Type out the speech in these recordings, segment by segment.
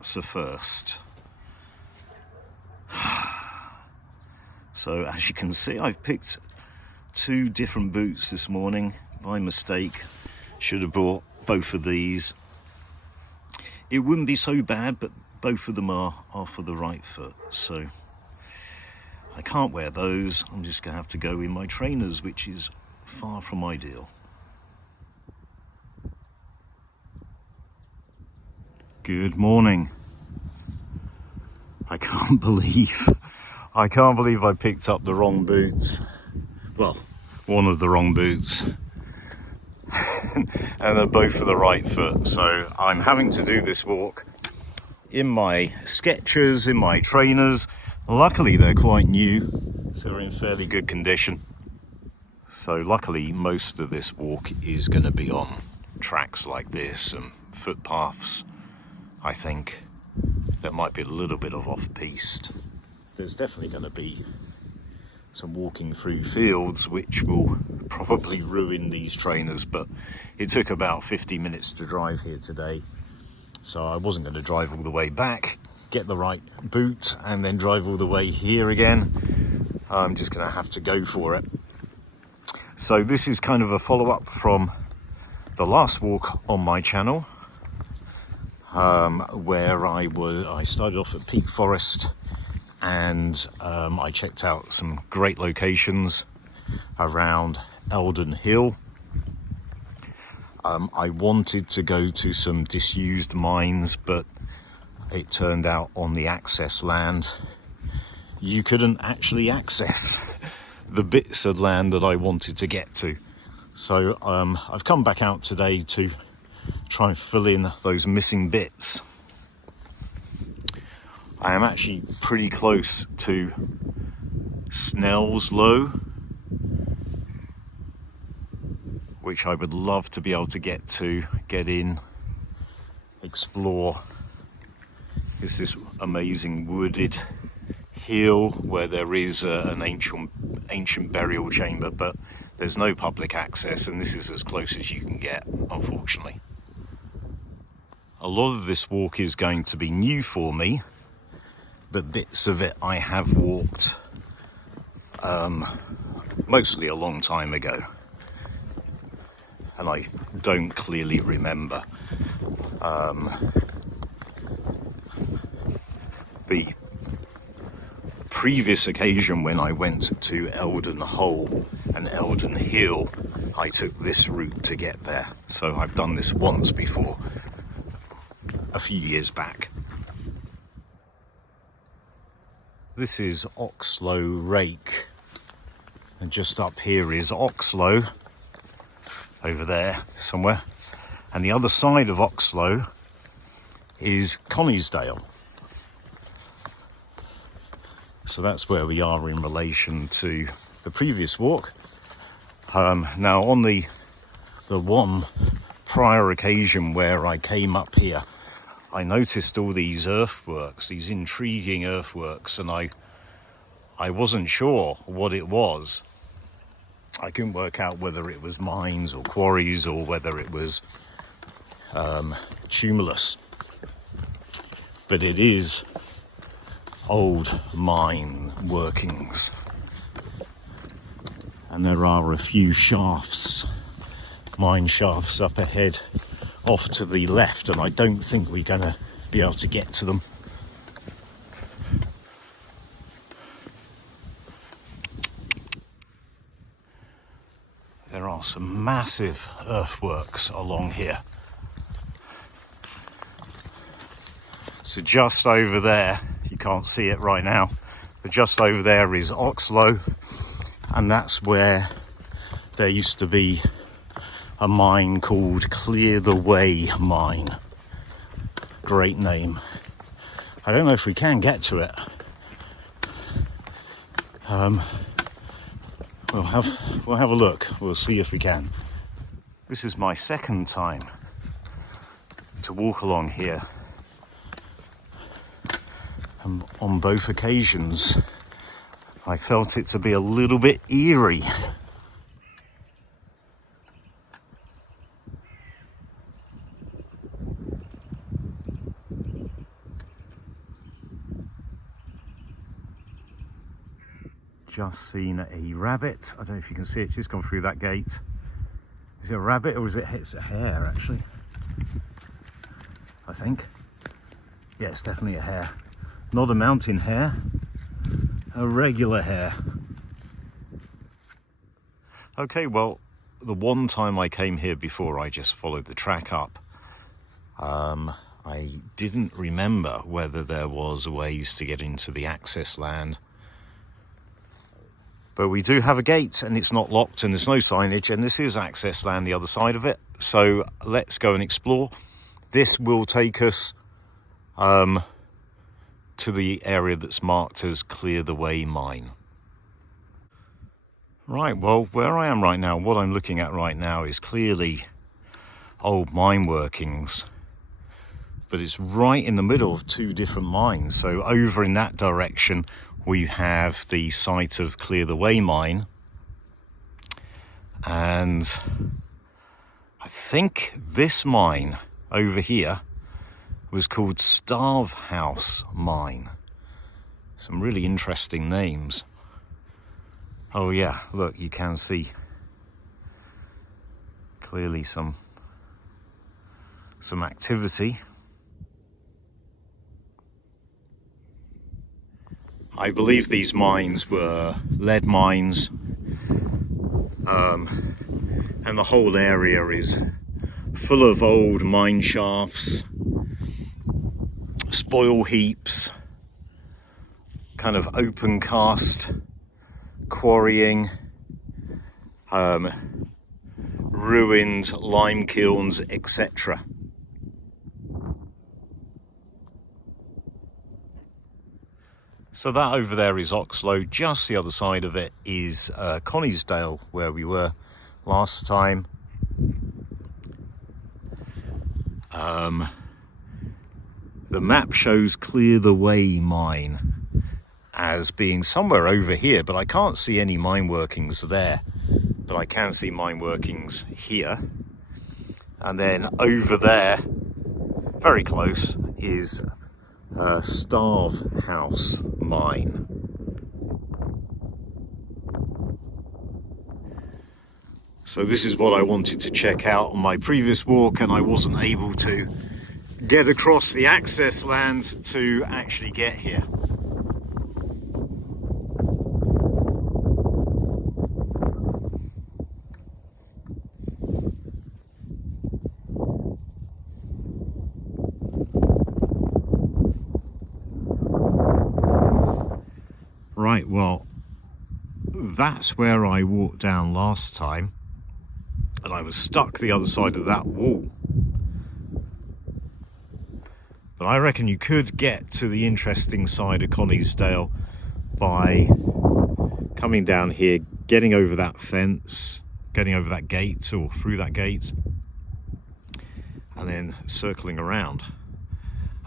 that's the first. So as you can see, I've picked 2 different boots this morning by mistake. Should have brought both of these. It wouldn't be so bad, but both of them are for the right foot, so I can't wear those. I'm just gonna have to go in my trainers, which is far from ideal. Good morning. I can't believe I picked up the wrong boots. Well, one of the wrong boots. And they're both for the right foot. So I'm having to do this walk in my Skechers, in my trainers. Luckily they're quite new, so they're in fairly good condition. So luckily most of this walk is going to be on tracks like this and footpaths. I think there might be a little bit of off-piste. There's definitely going to be some walking through fields which will probably ruin these trainers, but it took about 50 minutes to drive here today, so I wasn't going to drive all the way back, get the right boot and then drive all the way here again. I'm just going to have to go for it. So this is kind of a follow-up from the last walk on my channel, where I started off at Peak Forest, and I checked out some great locations around Eldon Hill. I wanted to go to some disused mines, but it turned out on the access land you couldn't actually access the bits of land that I wanted to get to. So I've come back out today to try and fill in those missing bits. I am actually pretty close to Snell's Low, which I would love to be able to get in, explore. It's this amazing wooded hill where there is an ancient burial chamber, but there's no public access, and this is as close as you can get, unfortunately. A lot of this walk is going to be new for me, but bits of it I have walked mostly a long time ago, and I don't clearly remember. The previous occasion when I went to Eldon Hole and Eldon Hill, I took this route to get there, so I've done this once before, a few years back. This is Oxlow Rake, and just up here is Oxlow, over there somewhere, and the other side of Oxlow is Conisdale. So that's where we are in relation to the previous walk. Now on the one prior occasion where I came up here, I noticed all these earthworks, these intriguing earthworks, and I wasn't sure what it was. I couldn't work out whether it was mines or quarries or whether it was tumulus. But it is old mine workings. And there are a few shafts, mine shafts up ahead, off to the left, and I don't think we're going to be able to get to them. There are some massive earthworks along here. So just over there, you can't see it right now, but just over there is Oxlow, and that's where there used to be a mine called Clear the Way Mine. Great name. I don't know if we can get to it. We'll have a look. We'll see if we can. This is my second time to walk along here. And on both occasions, I felt it to be a little bit eerie. just seen a rabbit. I don't know if you can see it, just gone through that gate. Is it a rabbit or is it, it's a hare actually? I think. Yeah, it's definitely a hare. Not a mountain hare, a regular hare. Okay, well, the one time I came here before, I just followed the track up. I didn't remember whether there was ways to get into the access land. But we do have a gate and it's not locked and there's no signage, and this is access land the other side of it. So let's go and explore. This will take us to the area that's marked as Clear the Way Mine. Right, well, where I am right now, what I'm looking at right now is clearly old mine workings. But it's right in the middle of two different mines. So over in that direction, we have the site of Clear the Way Mine. And I think this mine over here was called Starve House Mine. Some really interesting names. Oh yeah, look, you can see clearly some activity. I believe these mines were lead mines, and the whole area is full of old mine shafts, spoil heaps, kind of open cast quarrying, ruined lime kilns, etc. So that over there is Oxlow. Just the other side of it is Conisdale, where we were last time. The map shows Clear the Way Mine as being somewhere over here, but I can't see any mine workings there. But I can see mine workings here. And then over there, very close, is Starve House Mine. So this is what I wanted to check out on my previous walk, and I wasn't able to get across the access land to actually get here. Right, well, that's where I walked down last time, and I was stuck the other side of that wall. But I reckon you could get to the interesting side of Conisdale by coming down here, getting over that fence, getting over that gate or through that gate, and then circling around.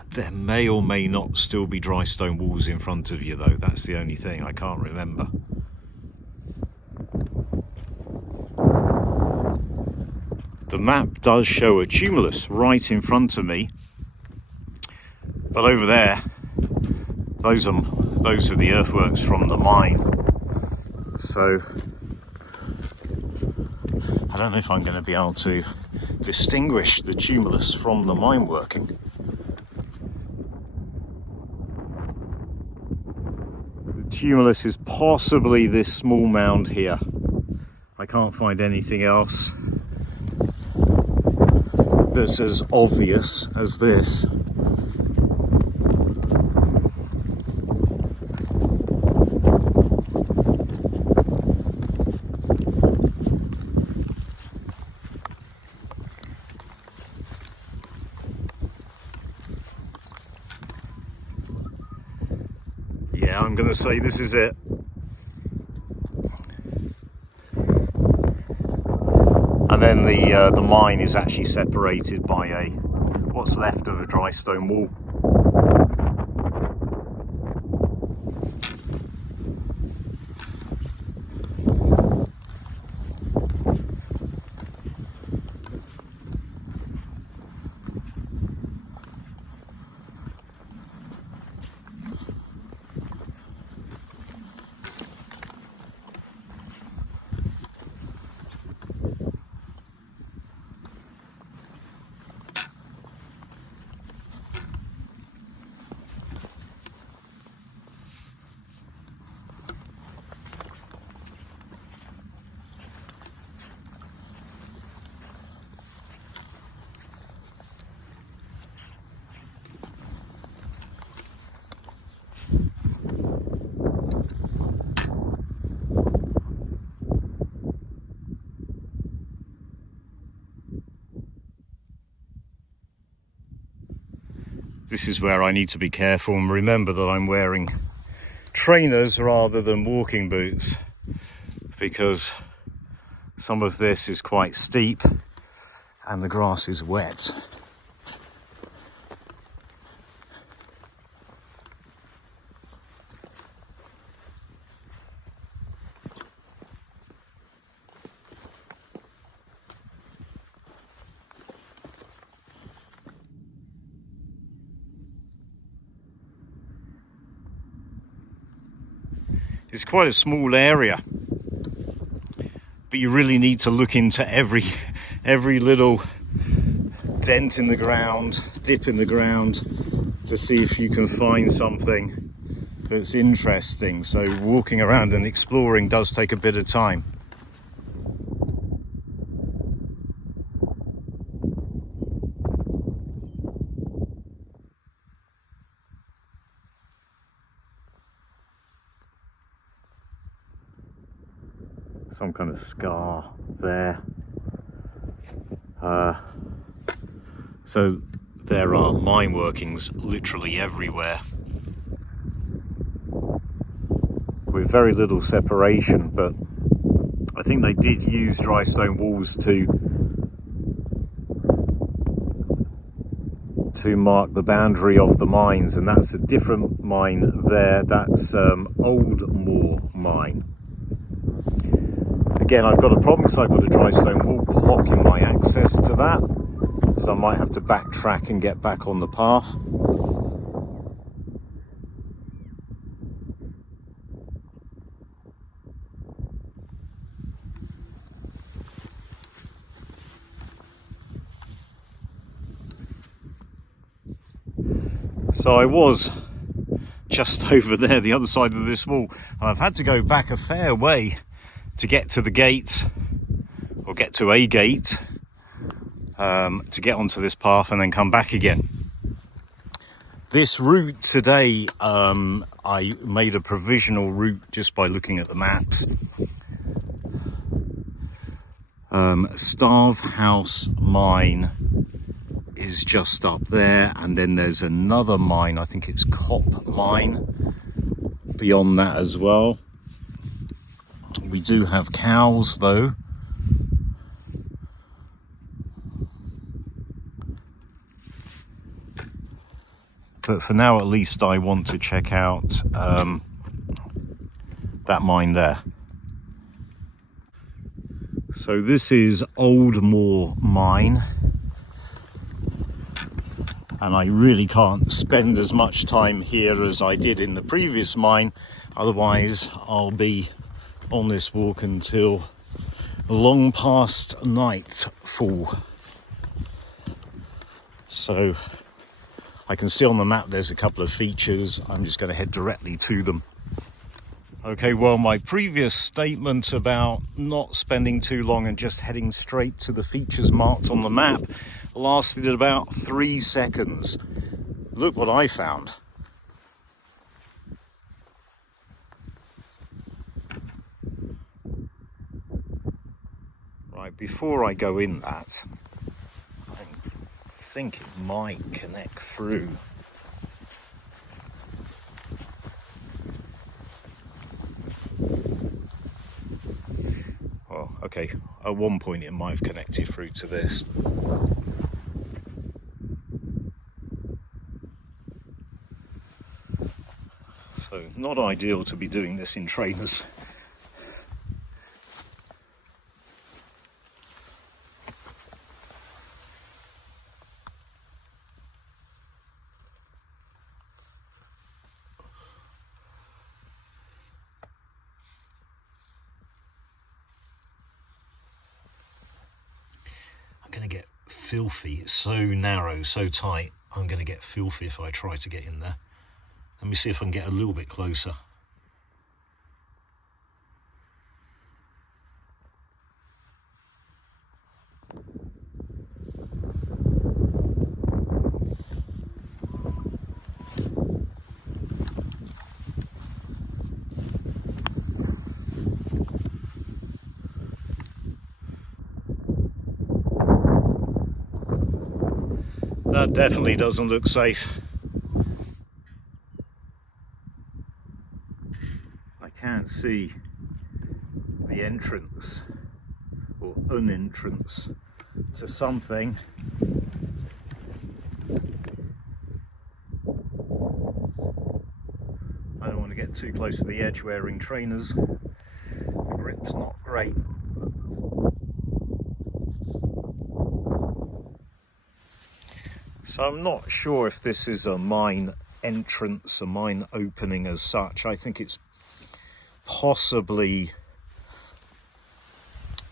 There may or may not still be dry stone walls in front of you though, that's the only thing, I can't remember. The map does show a tumulus right in front of me, but over there, those are the earthworks from the mine. So I don't know if I'm going to be able to distinguish the tumulus from the mine working. Tumulus is possibly this small mound here. I can't find anything else that's as obvious as this. Yeah, I'm going to say this is it. And then the mine is actually separated by what's left of a dry stone wall. this is where I need to be careful and remember that I'm wearing trainers rather than walking boots, because some of this is quite steep and the grass is wet. It's quite a small area, but you really need to look into every little dent in the ground, dip in the ground, to see if you can find something that's interesting. So walking around and exploring does take a bit of time. Some kind of scar there. So there are mine workings literally everywhere, with very little separation, but I think they did use dry stone walls to mark the boundary of the mines, and that's a different mine there. That's Old Moor mine. Again, I've got a problem because I've got a dry stone wall blocking my access to that, so I might have to backtrack and get back on the path. So I was just over there, the other side of this wall, and I've had to go back a fair way to get to the gate, or get to a gate, to get onto this path and then come back again. This route today, I made a provisional route just by looking at the maps. Starve House mine is just up there, and then there's another mine, I think it's Cop mine, beyond that as well. We do have cows though. But for now, at least, I want to check out that mine there. So this is Old Moor mine, and I really can't spend as much time here as I did in the previous mine, otherwise I'll be on this walk until long past nightfall. So I can see on the map there's a couple of features. I'm just going to head directly to them. Okay, well, my previous statement about not spending too long and just heading straight to the features marked on the map lasted about 3 seconds. Look what I found. Right, before I go in that, I think it might connect through. Well, okay, at one point it might have connected through to this. So, not ideal to be doing this in trainers. Going to get filthy. It's so narrow, so tight. I'm going to get filthy if I try to get in there. Let me see if I can get a little bit closer. That definitely doesn't look safe. can't see the entrance or unentrance to something. I don't want to get too close to the edge wearing trainers. The grip's not great. So I'm not sure if this is a mine entrance, a mine opening as such. I think it's possibly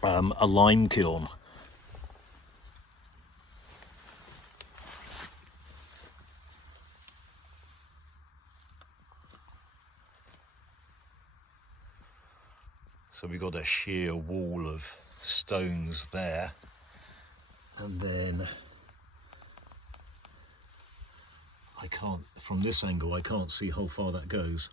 a lime kiln. So we've got a sheer wall of stones there, and then I can't, from this angle, I can't see how far that goes.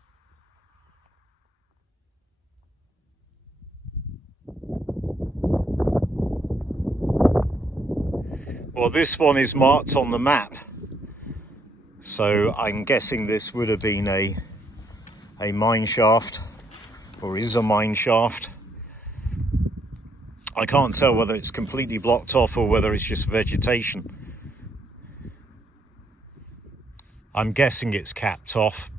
Well, this one is marked on the map, so I'm guessing this would have been a mine shaft, or is a mine shaft. I can't tell whether it's completely blocked off or whether it's just vegetation. I'm guessing it's capped off.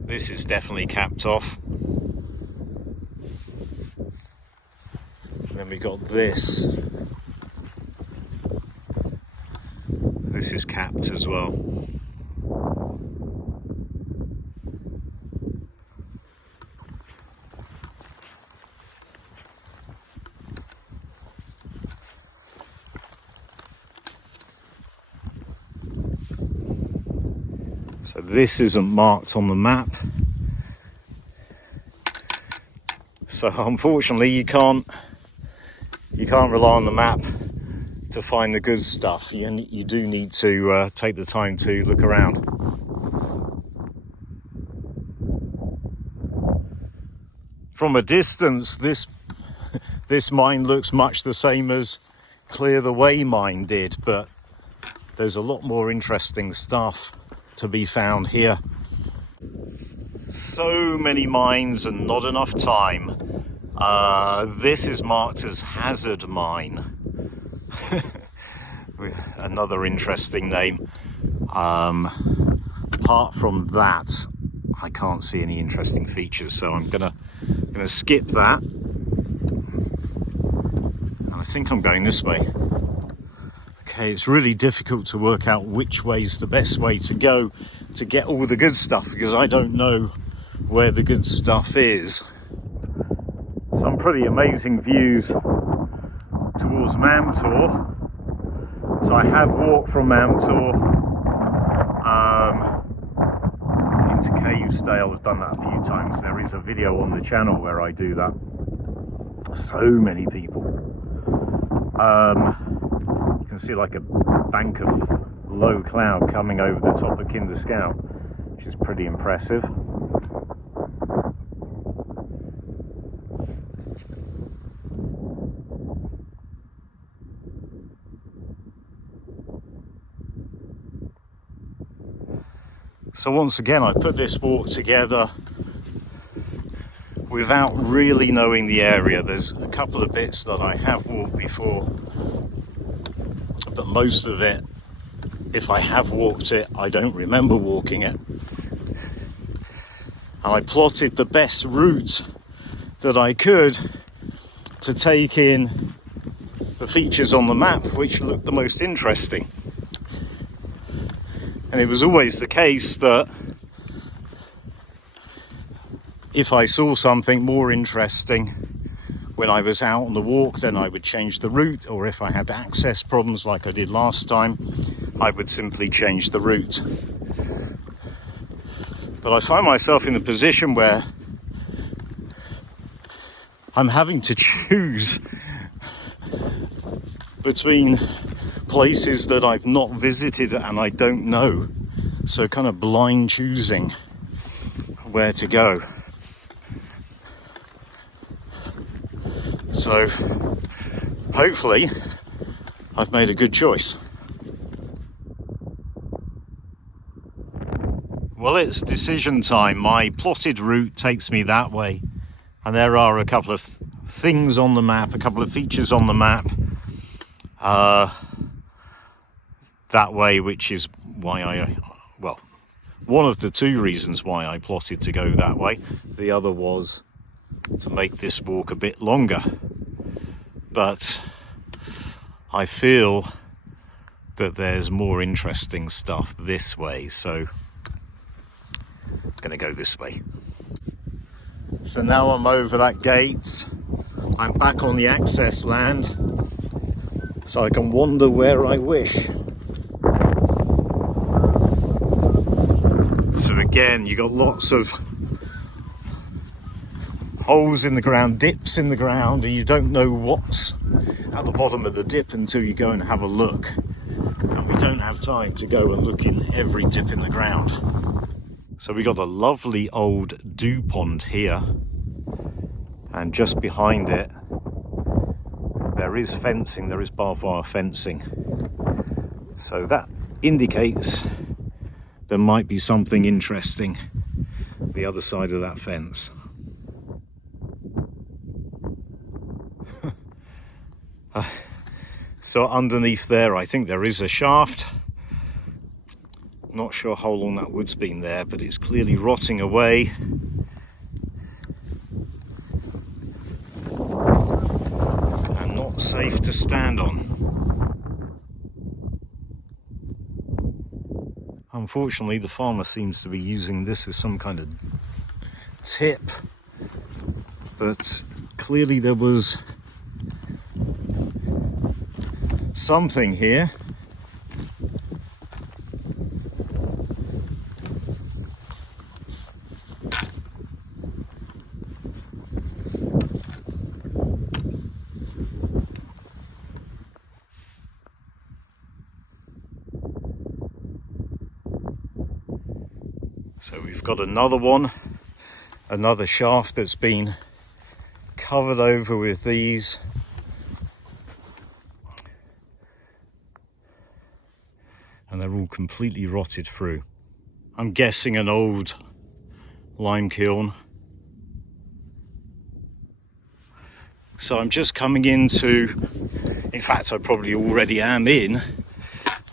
This is definitely capped off. And then we got this. This is capped as well. So this isn't marked on the map. So unfortunately you can't rely on the map to find the good stuff. You do need to take the time to look around. From a distance, this mine looks much the same as Clear the Way mine did, but there's a lot more interesting stuff to be found here. So many mines and not enough time. This is marked as Hazard Mine. Another interesting name. Apart from that, I can't see any interesting features, so I'm gonna skip that. And I think I'm going this way. Okay, it's really difficult to work out which way's the best way to go to get all the good stuff, because I don't know where the good stuff is. Some pretty amazing views towards Mamtor. So I have walked from Mamtor into Cavesdale. I've done that a few times. There is a video on the channel where I do that. So many people. You can see like a bank of low cloud coming over the top of Kinder Scout, which is pretty impressive. So once again, I put this walk together without really knowing the area. There's a couple of bits that I have walked before, but most of it, if I have walked it, I don't remember walking it. And I plotted the best route that I could to take in the features on the map which looked the most interesting. And it was always the case that if I saw something more interesting when I was out on the walk, then I would change the route, or if I had access problems like I did last time, I would simply change the route. But I find myself in a position where I'm having to choose between places that I've not visited and I don't know, so kind of blind choosing where to go. So hopefully I've made a good choice. Well, it's decision time. My plotted route takes me that way, and there are a couple of things on the map, a couple of features on the map that way, which is why well, one of the two reasons why I plotted to go that way. The other was to make this walk a bit longer, but I feel that there's more interesting stuff this way, so I'm gonna go this way. So now I'm over that gate, I'm back on the access land, so I can wander where I wish. So again, you got lots of holes in the ground, dips in the ground, and you don't know what's at the bottom of the dip until you go and have a look. And we don't have time to go and look in every dip in the ground. So we got a lovely old dew pond here, and just behind it there is fencing, there is barbed wire fencing. So that indicates there might be something interesting the other side of that fence. So underneath there, I think there is a shaft. Not sure how long that wood's been there, but it's clearly rotting away. And not safe to stand on. Unfortunately, the farmer seems to be using this as some kind of tip, but clearly there was something here. So we've got another one, another shaft that's been covered over with these. And they're all completely rotted through. I'm guessing an old lime kiln. So I'm just coming into, in fact I probably already am in,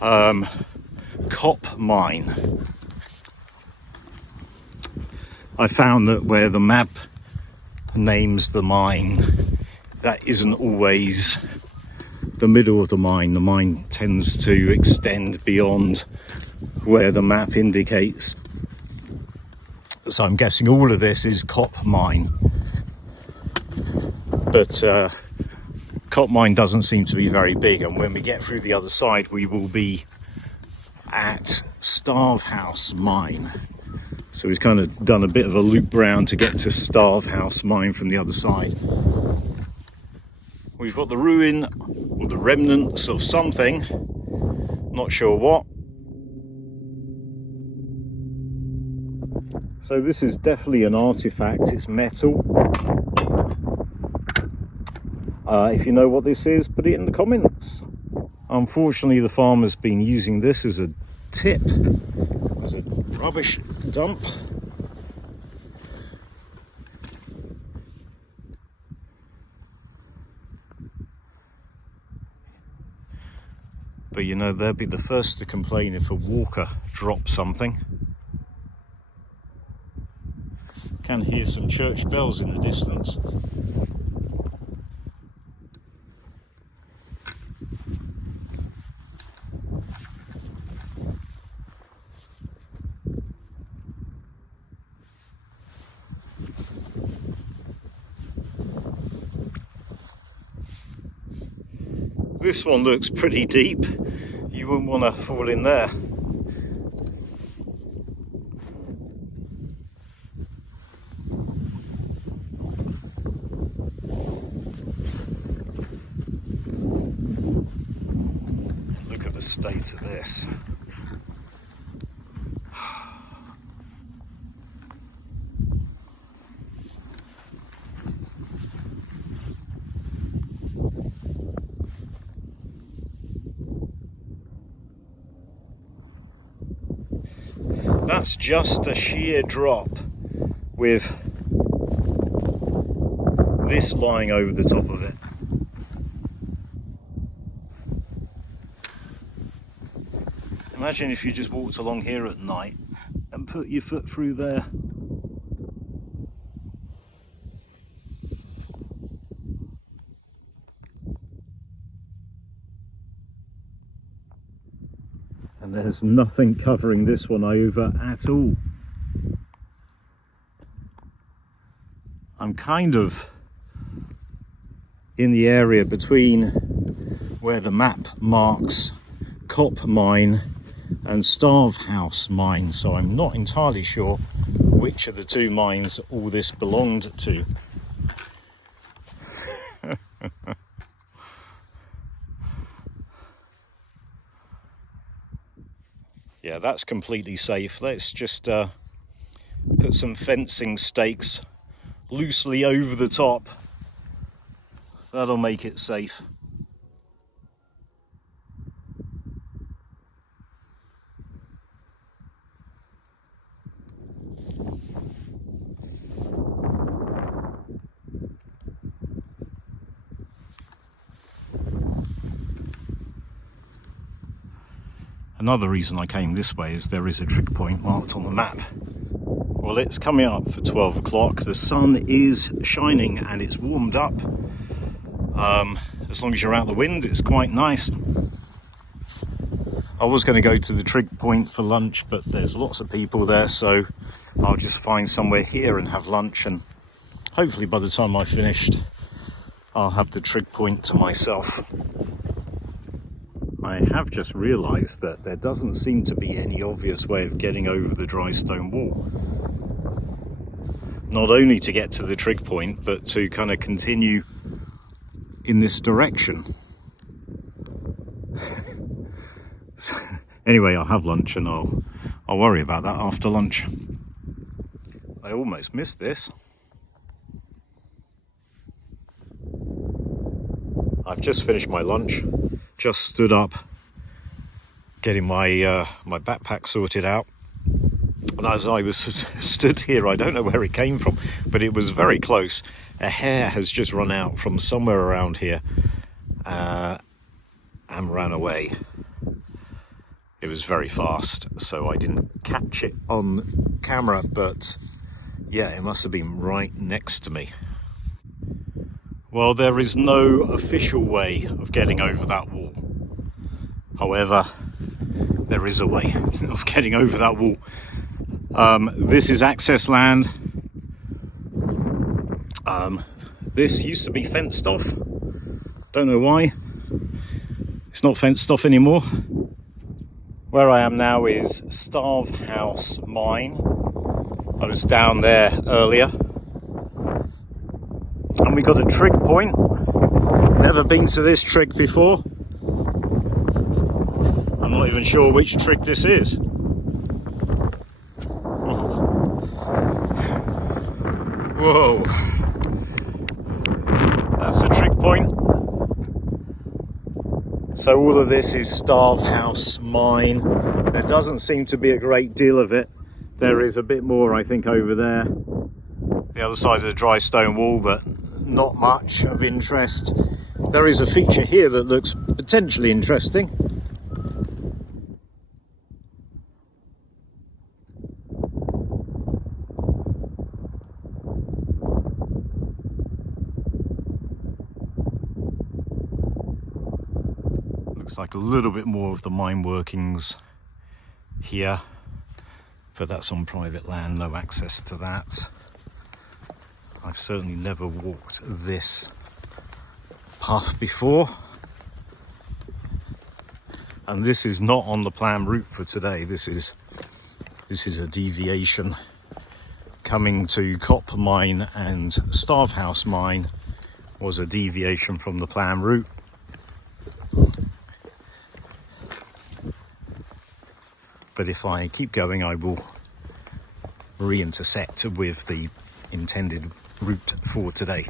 cop mine. I found that where the map names the mine, that isn't always the middle of the mine. The mine tends to extend beyond where the map indicates. So I'm guessing all of this is cop mine. But cop mine doesn't seem to be very big, and when we get through the other side we will be at Starve House mine. So we've kind of done a bit of a loop round to get to Starve House mine from the other side. We've got the ruin, or the remnants of something, not sure what. So this is definitely an artefact, it's metal. If you know what this is, put it in the comments. Unfortunately, the farmer's been using this as a tip, as a rubbish dump. But you know, they'll be the first to complain if a walker drops something. Can hear some church bells in the distance. This one looks pretty deep. You wouldn't want to fall in there. Look at the state of this. that's just a sheer drop with this lying over the top of it. Imagine if you just walked along here at night and put your foot through there. And there's nothing covering this one over at all. I'm kind of in the area between where the map marks Cop Mine and Starve House Mine, so I'm not entirely sure which of the two mines all this belonged to. Yeah, that's completely safe. Let's just put some fencing stakes loosely over the top. That'll make it safe. Another reason I came this way is there is a trig point marked on the map. Well, it's coming up for 12 o'clock. The sun is shining and it's warmed up. As long as you're out the wind, it's quite nice. I was going to go to the trig point for lunch, but there's lots of people there, so I'll just find somewhere here and have lunch, and hopefully by the time I've finished, I'll have the trig point to myself. I have just realised that there doesn't seem to be any obvious way of getting over the dry stone wall. Not only to get to the trig point, but to kind of continue in this direction. So, anyway, I'll have lunch and I'll worry about that after lunch. I almost missed this. I've just finished my lunch. Just stood up, getting my my backpack sorted out, and as I was stood here, I don't know where it came from, but it was very close. A hare has just run out from somewhere around here and ran away. It was very fast, so I didn't catch it on camera, but yeah, it must have been right next to me. Well, there is no official way of getting over that wall. However, there is a way of getting over that wall. This is access land. This used to be fenced off. Don't know why. It's not fenced off anymore. Where I am now is Starve House Mine. I was down there earlier. And we got a trig point. Never been to this trig before. I'm not even sure which trig this is. Whoa. That's the trig point. So all of this is Starve House Mine. There doesn't seem to be a great deal of it. There is a bit more, I think, over there. The other side of the dry stone wall, but not much of interest. There is a feature here that looks potentially interesting. Looks like a little bit more of the mine workings here, but that's on private land, no access to that. I've certainly never walked this path before, and this is not on the planned route for today. This is a deviation. Coming to Cop Mine and Starve House Mine was a deviation from the planned route. But if I keep going, I will re-intersect with the intended route for today.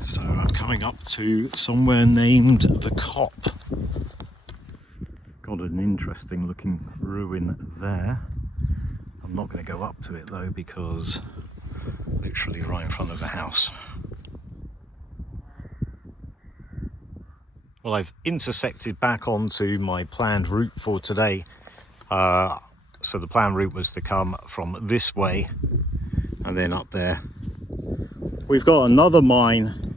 So I've come coming up to somewhere named the Cop. Got an interesting looking ruin there. I'm not going to go up to it though, because literally right in front of the house. Well, I've intersected back onto my planned route for today. So the planned route was to come from this way and then up there. We've got another mine,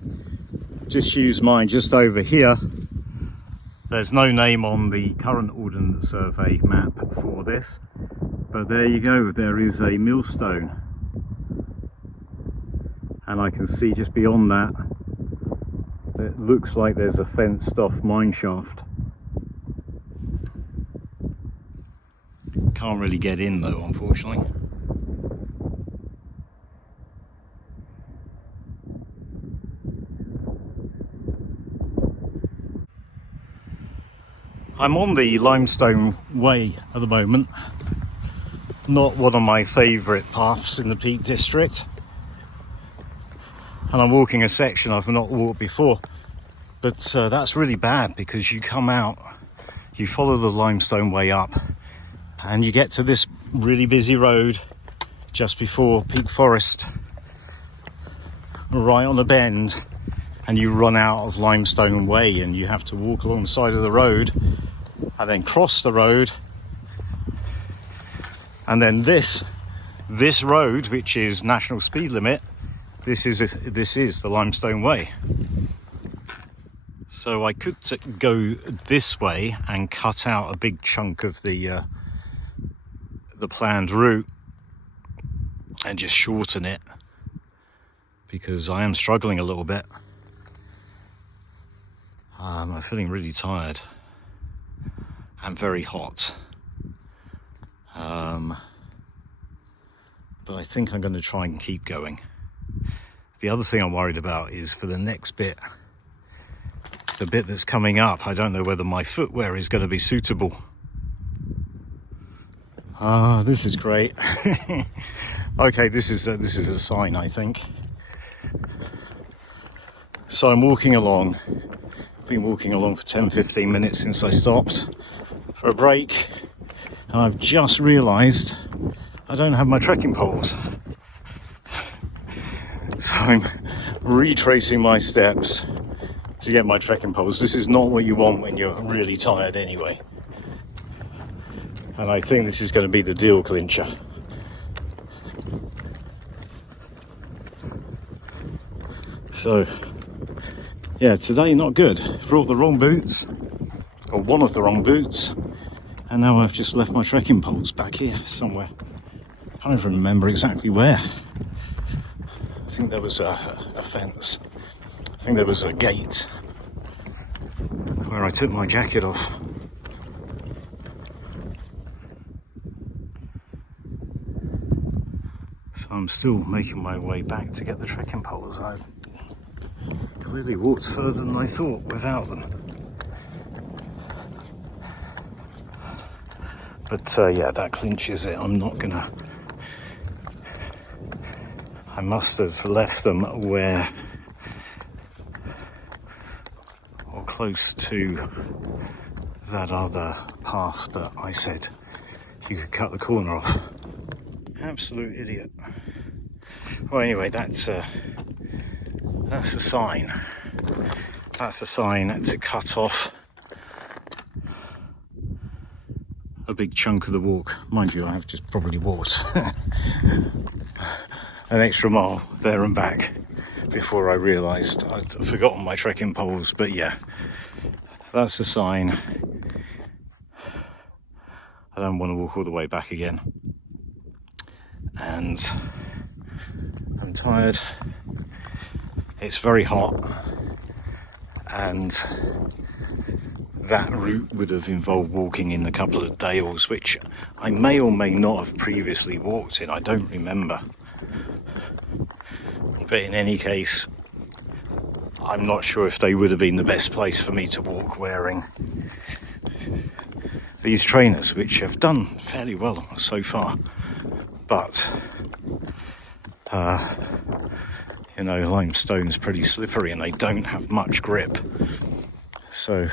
disused mine, just over here. There's no name on the current Ordnance Survey map for this, but there you go, there is a millstone. And I can see just beyond that, it looks like there's a fenced off mine shaft. Can't really get in though, unfortunately. I'm on the Limestone Way at the moment. Not one of my favourite paths in the Peak District. And I'm walking a section I've not walked before. But that's really bad, because you come out, you follow the Limestone Way up, and you get to this really busy road just before Peak Forest, right on the bend, and you run out of Limestone Way and you have to walk along the side of the road and then cross the road, and then this road, which is national speed limit, this is the Limestone Way. So I could go this way and cut out a big chunk of the planned route and just shorten it, because I am struggling a little bit. I'm feeling really tired and very hot, but I think I'm going to try and keep going. The other thing I'm worried about is for the next bit, the bit that's coming up. I don't know whether my footwear is going to be suitable. This is great. Okay, this is a sign, I think. So I'm walking along. Been walking along for 10-15 minutes since I stopped for a break, and I've just realised I don't have my trekking poles. So I'm retracing my steps to get my trekking poles. This is not what you want when you're really tired anyway. And I think this is going to be the deal clincher. So yeah, today not good. Brought the wrong boots, or one of the wrong boots, and now I've just left my trekking poles back here somewhere. I can't even remember exactly where. I think there was a fence. I think there was a gate where I took my jacket off. So I'm still making my way back to get the trekking poles. I've clearly walked further than I thought without them. But yeah, that clinches it. I'm not gonna... I must have left them where, or close to that other path that I said you could cut the corner off. Absolute idiot. Well, anyway, that's a sign. That's a sign to cut off a big chunk of the walk. Mind you, I have just probably walked an extra mile there and back before I realised I'd forgotten my trekking poles. But yeah, that's a sign. I don't want to walk all the way back again. And I'm tired. It's very hot, and that route would have involved walking in a couple of dales, which I may or may not have previously walked in. I don't remember. But in any case, I'm not sure if they would have been the best place for me to walk wearing these trainers, which have done fairly well so far. But You know, limestone's pretty slippery and they don't have much grip. So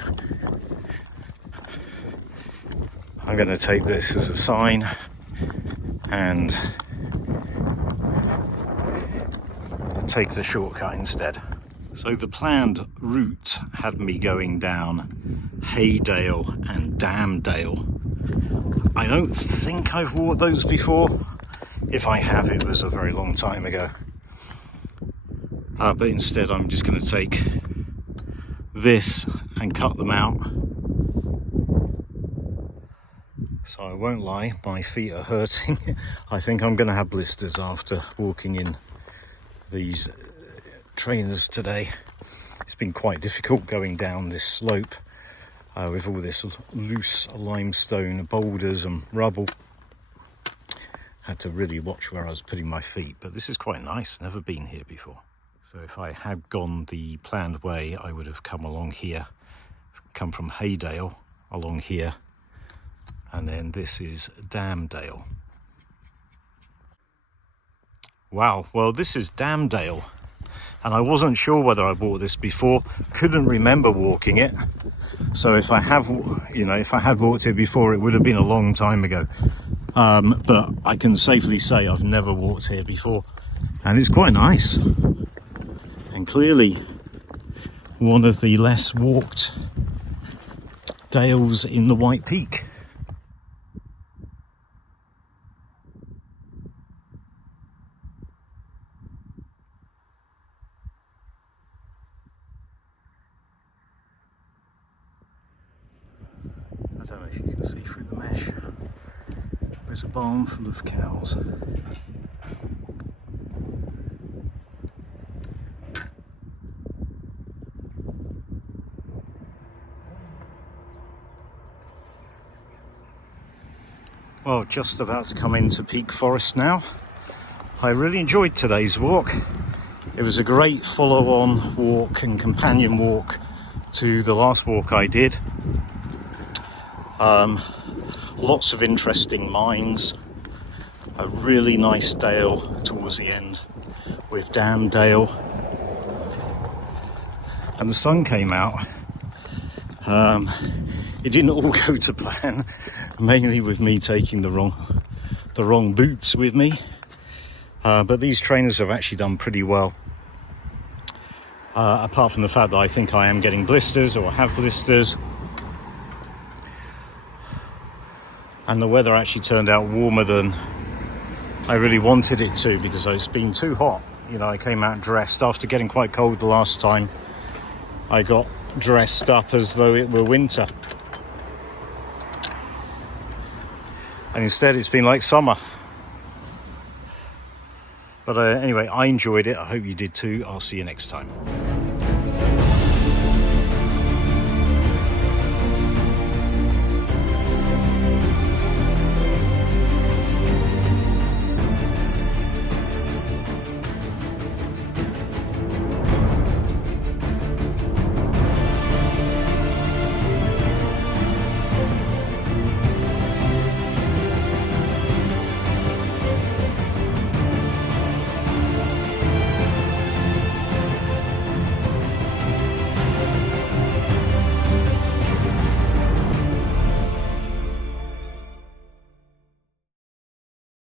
I'm going to take this as a sign and take the shortcut instead. So the planned route had me going down Haydale and Damdale. I don't think I've walked those before. If I have, it was a very long time ago. But instead I'm just going to take this and cut them out. So I won't lie, my feet are hurting. I think I'm going to have blisters after walking in these trainers today. It's been quite difficult going down this slope with all this loose limestone boulders and rubble. Had to really watch where I was putting my feet, but this is quite nice. Never been here before. So if I had gone the planned way, I would have come along here, come from Haydale along here, and then this is Damdale. Wow, well this is Damdale, and I wasn't sure whether I bought this before, couldn't remember walking it. So if I have, you know, if I had walked it before, it would have been a long time ago. But I can safely say I've never walked here before, and it's quite nice. And clearly one of the less walked dales in the White Peak. I don't know if you can see through the mesh. There's a barn full of cows. Well, just about to come into Peak Forest now. I really enjoyed today's walk. It was a great follow-on walk and companion walk to the last walk I did. Lots of interesting mines, a really nice dale towards the end with Damdale, and the sun came out. It didn't all go to plan, mainly with me taking the wrong boots with me, but these trainers have actually done pretty well, apart from the fact that I think I am getting blisters or have blisters. And the weather actually turned out warmer than I really wanted it to, because it's been too hot. You know, I came out dressed after getting quite cold the last time. I got dressed up as though it were winter. And instead it's been like summer. But anyway, I enjoyed it. I hope you did too. I'll see you next time.